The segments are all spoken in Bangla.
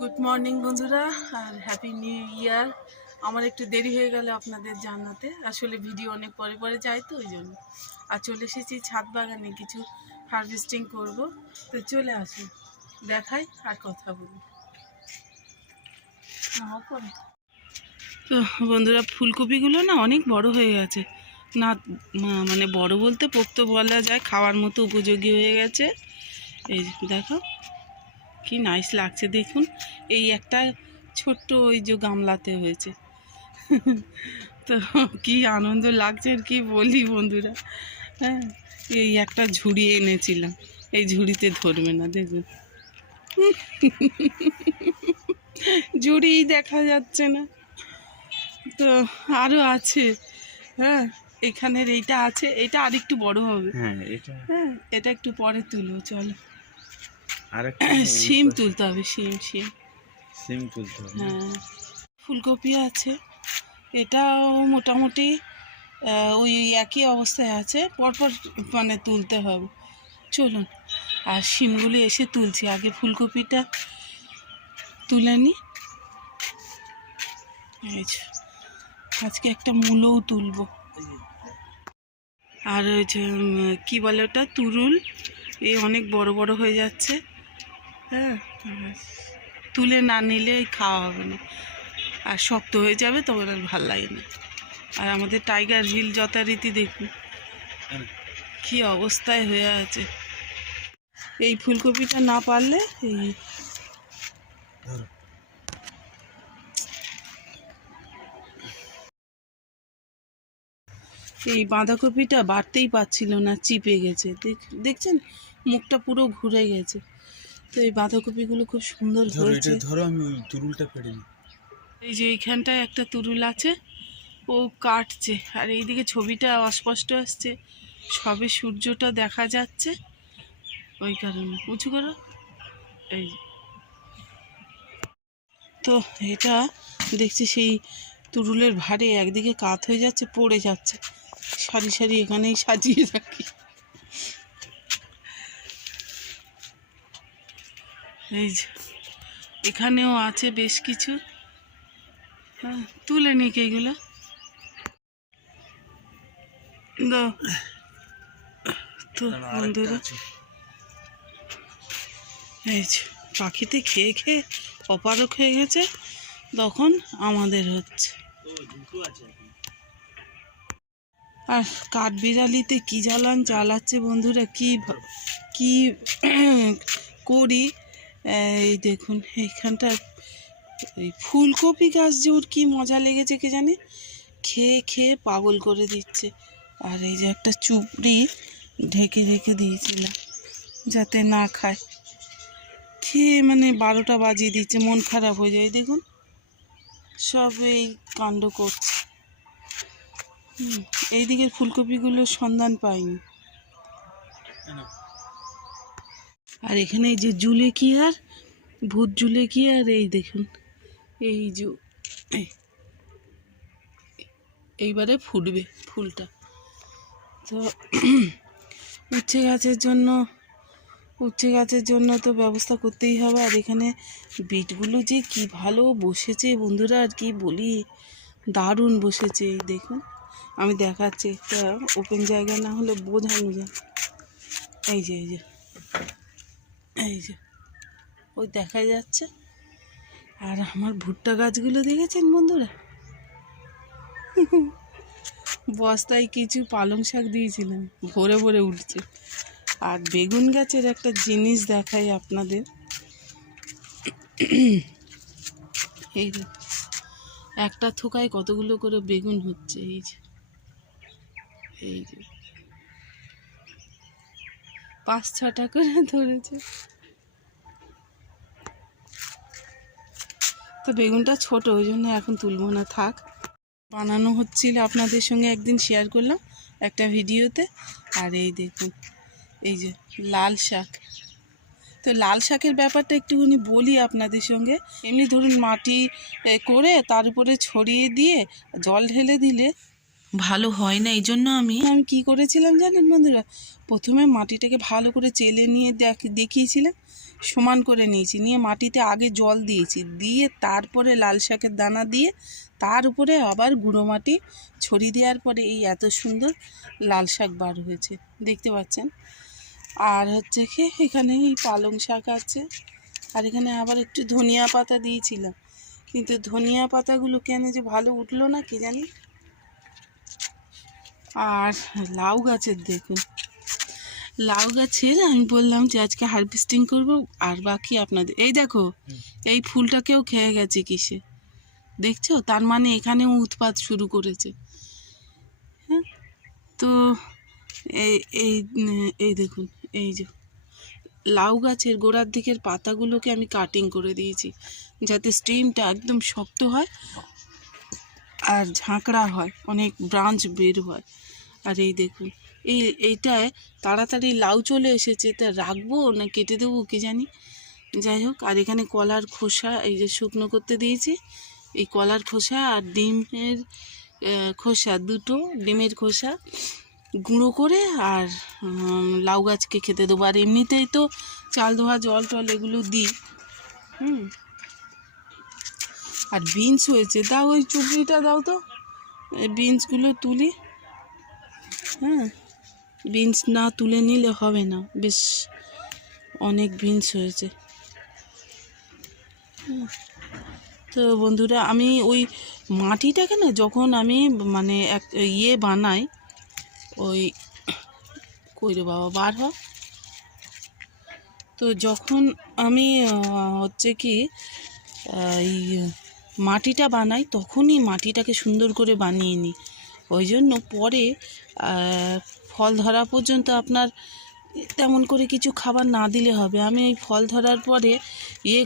গুড মর্নিং বন্ধুরা, আর হ্যাপি নিউ ইয়ার। আমার একটু দেরি হয়ে গেল আপনাদের জানাতে, আসলে ভিডিও অনেক পরে পরে যায় তো ওই জন্য। আর চলে এসেছি ছাদ বাগানে, কিছু হারভেস্টিং করব, তো চলে আসুন দেখাই আর কথা বলি। তো বন্ধুরা, ফুলকপিগুলো না অনেক বড় হয়ে গেছে, না মানে বড় বলতে পোক্ত বলা যায়, খাওয়ার মতো উপযোগী হয়ে গেছে। এই দেখো কি নাইস লাগছে, দেখুন। এই একটা ছোট্ট ওই যে গামলাতে হয়েছে, তো কি আনন্দ লাগছে আর কি বলি বন্ধুরা। হ্যাঁ, এই একটা ঝুড়ি এনেছিলাম, এই ঝুড়িতে ধরবে না, দেখুন ঝুড়িই দেখা যাচ্ছে না। তো আরও আছে, হ্যাঁ এখানের এইটা আছে, এটা আর একটু বড় হবে। হ্যাঁ, এটা একটু পরে তুলবো, চলো। সিম তুলতে হবে, সিম সিম সিম তুলতে হবে। হ্যাঁ, ফুলকপি আছে, এটাও মোটামুটি ওই একই অবস্থায় আছে, পরপর মানে তুলতে হবে। চলুন, আর শিমগুলি এসে তুলছি, আগে ফুলকপিটা তুলে নিই। এই যে আজকে একটা মূলও তুলবো, আর ওই যে কী বলে ওটা, তুরুল, এই অনেক বড় বড় হয়ে যাচ্ছে। হ্যাঁ, তুলে না নিলে খাওয়া হবে না, আর শক্ত হয়ে যাবে, তখন আর ভাল লাগে না। আর আমাদের টাইগার হিল যথারীতি দেখুন কি অবস্থায় হয়ে আছে। এই ফুলকপিটা না পারলে এই বাঁধাকপিটা বাড়তেই পারছিল না, চিপে গেছে, দেখছেন মুখটা পুরো ঘুরে গেছে। তো এই বাঁধাকপিগুলো খুব সুন্দর হয়েছে। ধরো আমি ওই তুরুলটা পেড়ে নিই। এই যে এইখানটায় একটা তুরুল আছে, ও কাটছে, আর এইদিকে ছবিটা অস্পষ্ট আসছে, সবে সূর্যটা দেখা যাচ্ছে, ওই কারণে উঁচু করো। এই তো এটা দেখছি সেই তুরুলের ভারে একদিকে কাত হয়ে যাচ্ছে, পড়ে যাচ্ছে, সারি সারি এখানেই সাজিয়ে রাখি। এই যে এখানেও আছে বেশ কিছু, হ্যাঁ তুলে নিক এইগুলো। তো বন্ধুরা, এই যে পাখিতে খেয়ে খেয়ে অপারক হয়ে গেছে, তখন আমাদের হচ্ছে। আর কাঠবিড়ালিতে কি জ্বালান চালাচ্ছে বন্ধুরা, কি কি করি। এই দেখুন এইখানটা এই ফুলকপি গাছ যে ওর কী মজা লেগেছে কে জানে, খেয়ে খেয়ে পাগল করে দিচ্ছে। আর এই যে একটা চুপড়ি ঢেকে রেখে দিয়েছিলাম যাতে না খায়, খেয়ে মানে 12টা বাজিয়ে দিচ্ছে, মন খারাপ হয়ে যায়। দেখুন সব এই কাণ্ড করছে। এই দিকের ফুলকপিগুলোর সন্ধান পাইনি। আর এখানে এই যে জুলেকি আর ভূত জুলেকি, আর এই দেখুন এই যে এইবারে ফুটবে ফুলটা। তো উচ্ছে গাছের জন্য তো ব্যবস্থা করতেই হবে। আর এখানে বিটগুলো যে কি ভালো বসেছে বন্ধুরা, আর কি বলি, দারুণ বসেছে। এই দেখুন, আমি দেখাচ্ছি, একটা ওপেন জায়গা না হলে বোঝানো যায়। এই যে এই যে এই যে ওই দেখা যাচ্ছে। আর আমার ভুট্টা গাছগুলো দেখেছেন বন্ধুরা, বস্তায় কিছু পালং শাক দিয়েছিলাম, ভরে ভরে উঠছে। আর বেগুন গাছের একটা জিনিস দেখাই আপনাদের, এই একটা থোকায় কতগুলো করে বেগুন হচ্ছে। এই যে এই যে 5-6টা করে ধরেছে। তো বেগুনটা ছোট, ওই জন্য এখন তুলবো না, থাক। বানানো হচ্ছিল, আপনাদের সঙ্গে একদিন শেয়ার করলাম একটা ভিডিওতে। আর এই দেখুন এই যে লাল শাক। তো লাল শাকের ব্যাপারটা একটুখানি বলি আপনাদের সঙ্গে। এমনি ধরুন মাটি করে তার উপরে ছড়িয়ে দিয়ে জল ঢেলে দিলে ভালো হয় না। এই জন্য আমি কি করেছিলাম জানেন বন্ধুরা, প্রথমে মাটিটাকে ভালো করে চেলে নিয়ে দেখিয়েছিলাম, সমান করে নিয়েছি, নিয়ে মাটিতে আগে জল দিয়েছি, দিয়ে তারপরে লাল শাকের দানা দিয়ে তার উপরে আবার গুঁড়ো মাটি ছড়িয়ে দেওয়ার পরে এই এত সুন্দর লাল শাক বার হয়েছে, দেখতে পাচ্ছেন। আর হচ্ছে কি এখানে এই পালং শাক আছে, আর এখানে আবার একটু ধনিয়া পাতা দিয়েছিলাম, কিন্তু ধনিয়া পাতাগুলো কেন যে ভালো উঠলো না কি জানি। আর লাউ গাছের দেখুন, লাউ গাছের আমি বললাম যে আজকে হারভেস্টিং করব, আর বাকি আপনাদের এই দেখো এই ফুলটাকেও খেয়ে গেছে কিসে, দেখছো? তার মানে এখানেও উৎপাত শুরু করেছে। হ্যাঁ, তো এই এই এই দেখুন, এই যে লাউ গাছের গোড়ার দিকের পাতাগুলোকে আমি কাটিং করে দিয়েছি যাতে স্টেমটা একদম শক্ত হয় আর ঝাঁকড়া হয়, অনেক ব্রাঞ্চ বের হয়। আর এই দেখুন এইটায় তাড়াতাড়ি লাউ চলে এসেছে, এটা রাখবো না কেটে দেবো কি জানি, যাই হোক। আর এখানে কলার খোসা এই যে শুকনো করতে দিয়েছি, এই কলার খোসা আর ডিমের খোসা, দুটো ডিমের খোসা গুঁড়ো করে আর লাউ গাছকে খেতে দেবো। আর এমনিতেই তো চাল ধোয়া জল টল এগুলো দিই। আর বিনস হয়েছে, দাও ওই চুবড়িটা দাও তো, এই বিনসগুলো তুলি। হ্যাঁ, বিনস না তুলে নিলে হবে না, বেশ অনেক বিনস হয়েছে। তো বন্ধুরা আমি ওই মাটিটাকে না যখন আমি মানে এক বানাই, ওই কইরে বাবা বার হ, তো যখন আমি হচ্ছে কি এই মাটিটা বানাই তখনই মাটিটাকে সুন্দর করে বানিয়ে নিই। ওই জন্য পরে ফল ধরা পর্যন্ত আপনার তেমন করে কিছু খাবার না দিলে হবে। আমি এই ফল ধরার পরে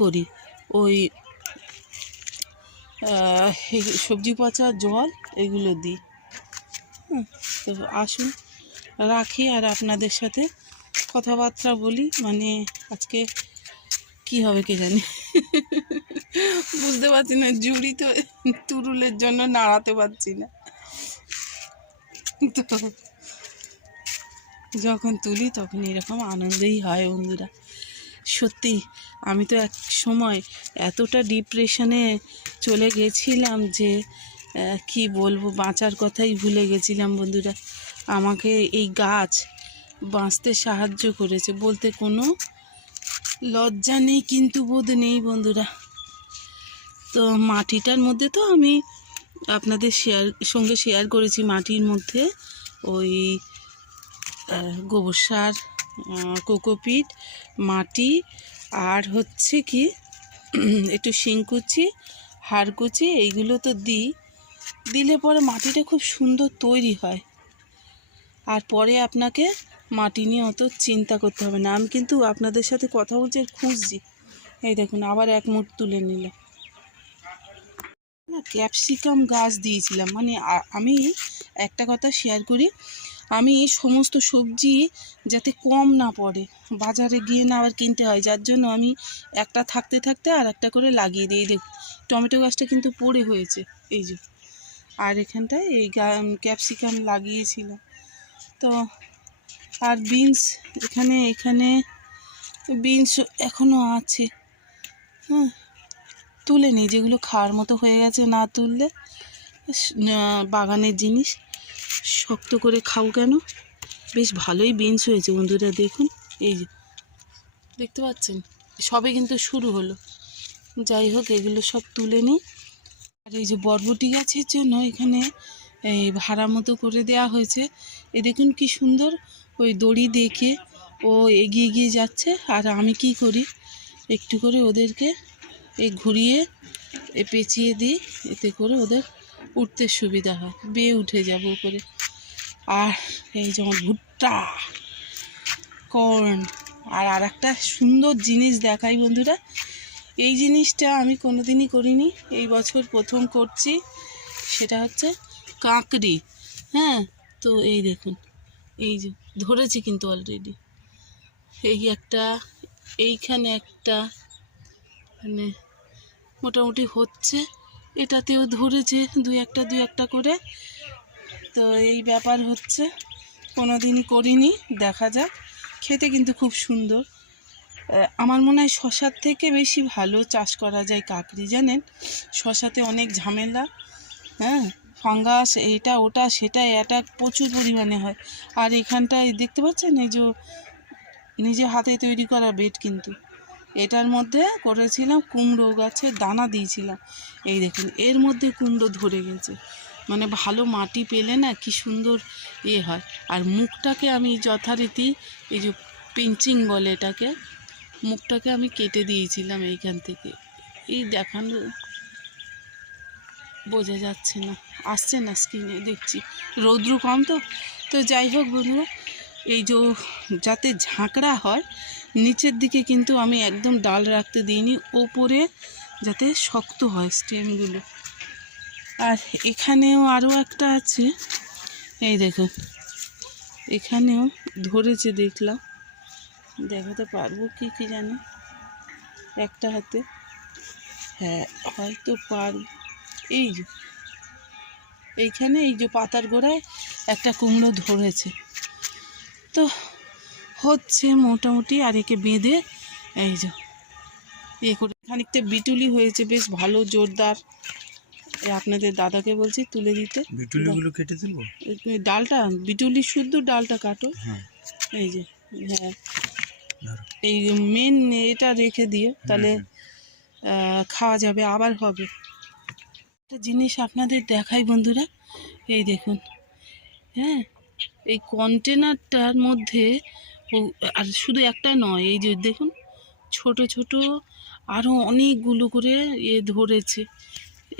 করি, ওই সবজি পচা জল এগুলো দিই। তো আসুন রাখি আর আপনাদের সাথে কথাবার্তা বলি, মানে আজকে কি হবে কে জানি বুঝতে পারছি না, জুড়ি তো তুরুলের জন্য নাড়াতে পারছি না, তো যখন তুলি তখন এরকম আনন্দই হয় বন্ধুরা। সত্যি আমি তো এক সময় এতটা ডিপ্রেশনে চলে গেছিলাম যে কি বলবো, বাঁচার কথাই ভুলে গেছিলাম বন্ধুরা। আমাকে এই গাছ বাঁচতে সাহায্য করেছে, বলতে কোনো লজ্জা নেই কিন্তু বোধ নেই বন্ধুরা। তো মাটিটার মধ্যে তো আমি আপনাদের সঙ্গে শেয়ার করেছি, মাটির মধ্যে ওই গোবর সার, কোকোপিট, মাটি আর হচ্ছে কি একটু শিংকুচি, হাড়কুচি এইগুলো তো দিলে পরে মাটিটা খুব সুন্দর তৈরি হয়। আর পরে আপনাকে মাটি নিয়ে অত চিন্তা করতে হবে না। আমি কিন্তু আপনাদের সাথে কথা বলছি আর খুঁজছি, এই দেখুন আবার এক মুঠ তুলে নিলাম। না, ক্যাপসিকাম গাছ দিয়েছিলাম, মানে আমি একটা কথা শেয়ার করি, আমি সমস্ত সবজি যাতে কম না পড়ে, বাজারে গিয়ে না আবার কিনতে হয়, যার জন্য আমি একটা থাকতে থাকতে আর একটা করে লাগিয়ে দিই। দেখুন টমেটো গাছটা কিন্তু পড়ে হয়েছে এই যে, আর এখানটায় এই ক্যাপসিকাম লাগিয়েছিলাম। তো আর বিনস এখানে বিনস এখনও আছে। হ্যাঁ, তুলে নিই, যেগুলো খাওয়ার মতো হয়ে গেছে না তুললে বাগানের জিনিস শক্ত করে খাও কেন। বেশ ভালোই বিনস হয়েছে বন্ধুরা, দেখুন এই যে দেখতে পাচ্ছেন, সবে কিন্তু শুরু হলো। যাই হোক এগুলো সব তুলে নিই। আর এই যে বরবটি গাছের জন্য এখানে এই ভাড়া মতো করে দেওয়া হয়েছে, এ দেখুন কি সুন্দর, ওই দড়ি দেখে ও এগিয়ে গিয়ে যাচ্ছে, আর আমি কি করি একটু করে ওদেরকে ঘুরিয়ে পেঁচিয়ে দিই, এতে করে ওদের উঠতে সুবিধা হয়, বেয়ে উঠে যাবো উপরে। আর এই যেমন ভুট্টা, কর্ন, আর একটা সুন্দর জিনিস দেখাই বন্ধুরা, এই জিনিসটা আমি কোনোদিনই করিনি, এই বছর প্রথম করছি, সেটা হচ্ছে কাঁকড়ি। হ্যাঁ, তো এই দেখুন এই যে ধরেছি কিন্তু অলরেডি, এই একটা, এইখানে একটা, মানে মোটামুটি হচ্ছে, এটাতেও ধরেছে দু একটা করে। তো এই ব্যাপার হচ্ছে, কোনো দিনই করিনি, দেখা যাক। খেতে কিন্তু খুব সুন্দর, আমার মনে হয় শশার থেকে বেশি ভালো চাষ করা যায় কাকড়ি, জানেন? শশাতে অনেক ঝামেলা, হ্যাঁ, ফাঙ্গাস, এইটা ওটা সেটা এটা প্রচুর পরিমাণে হয়। আর এখানটায় দেখতে পাচ্ছেন এই যে নিজে হাতে তৈরি করা বেড, কিন্তু এটার মধ্যে করেছিলাম কুমড়ো গাছের দানা দিয়েছিলাম। এই দেখুন এর মধ্যে কুমড়ো ধরে গেছে, মানে ভালো মাটি পেলে না কি সুন্দর হয়। আর মুখটাকে আমি যথারীতি এই যে পিঞ্চিং বলে এটাকে, মুখটাকে আমি কেটে দিয়েছিলাম এইখান থেকে। এই দেখানো বোঝা যাচ্ছে না, আসছে না স্ক্রিনে, দেখছি রৌদ্র কম তো। তো যাই হোক বন্ধুরা, এই যে যাতে ঝাঁকড়া হয় নিচের দিকে কিন্তু আমি একদম ডাল রাখতে দিইনি, ওপরে যাতে শক্ত হয় স্টেমগুলো। আর এখানেও আরও একটা আছে, এই দেখুন এখানেও ধরেছে, দেখলাম, দেখাতে পারবো কি জানি একটা হাতে, হ্যাঁ হয়তো পারব। এই যে এইখানে এই যে পাতার গোড়ায় একটা কুমড়ো ধরেছে, তো হচ্ছে মোটামুটি। আর একে বেঁধে এই যে করে খানিকটা বিটুলি হয়েছে, বেশ ভালো জোরদার। আপনাদের দাদাকে বলছি তুলে দিতে। বিটুলিগুলো কেটে তুলবো? ডালটা বিটুলি শুদ্ধ ডালটা কাটো, হ্যাঁ এই যে, হ্যাঁ এই মেন এটা রেখে দিও, তাহলে খাওয়া যাবে, আবার হবে। একটা জিনিস আপনাদের দেখাই বন্ধুরা, এই দেখুন, হ্যাঁ এই কন্টেনারটার মধ্যে আর শুধু একটা নয়, এই যে দেখুন ছোট ছোট আরও অনেকগুলো করে ধরেছে।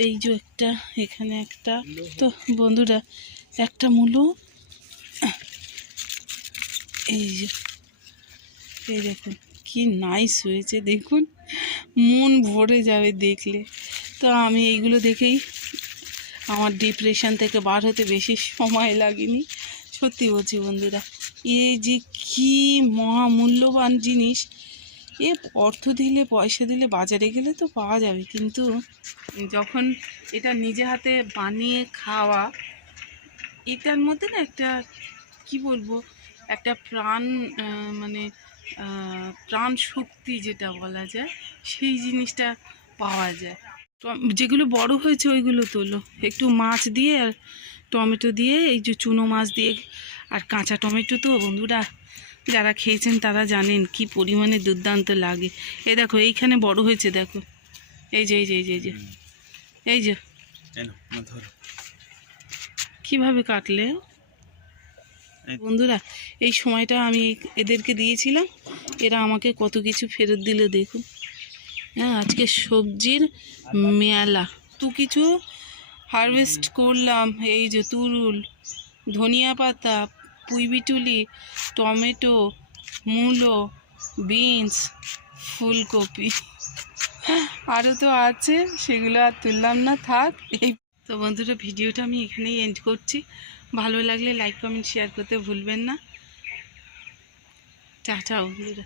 এই যে একটা, এখানে একটা, তো বন্ধুরা একটা মূলো, এই যে এই দেখুন কি নাইস হয়েছে, দেখুন মন ভরে যাবে দেখলে। তো আমি এইগুলো দেখেই আমার ডিপ্রেশন থেকে বার হতে বেশি সময় লাগেনি, সত্যি বলছি বন্ধুরা। এই যে কি মহামূল্যবান জিনিস, এ অর্থ দিলে পয়সা দিলে বাজারে গেলে তো পাওয়া যাবে, কিন্তু যখন এটা নিজে হাতে বানিয়ে খাওয়া, এটার মধ্যে না একটা কি বলবো, একটা প্রাণ, মানে প্রাণ শক্তি যেটা বলা যায়, সেই জিনিসটা পাওয়া যায়। যেগুলো বড় হয়েছে ওইগুলো তোলো, একটু মাছ দিয়ে আর টমেটো দিয়ে, এই যে চুনো মাছ দিয়ে, আর কাঁচা টমেটো তো বন্ধুরা যারা খেয়েছেন তারা জানেন কি পরিমাণে দুর্দান্ত লাগে। এই দেখো এইখানে বড় হয়েছে, দেখো এই যে এই যে এই যে এই যে কীভাবে কাটলে বন্ধুরা। এই সময়টা আমি এদেরকে দিয়েছিলাম, এরা আমাকে কত কিছু ফেরত দিল দেখুন। হ্যাঁ আজকে সবজির মেলা, তো কিছু হারভেস্ট করলাম, এই যে তুরুল, ধনিয়া পাতা, পুঁইবিটুলি, টমেটো, মূলো, বিনস, ফুলকপি, আরও তো আছে, সেগুলো আর তুললাম না, থাক। এই তো বন্ধুরা ভিডিওটা আমি এখানেই এন্ড করছি। ভালো লাগলে লাইক কমেন্ট শেয়ার করতে ভুলবেন না। টাটা বন্ধুরা।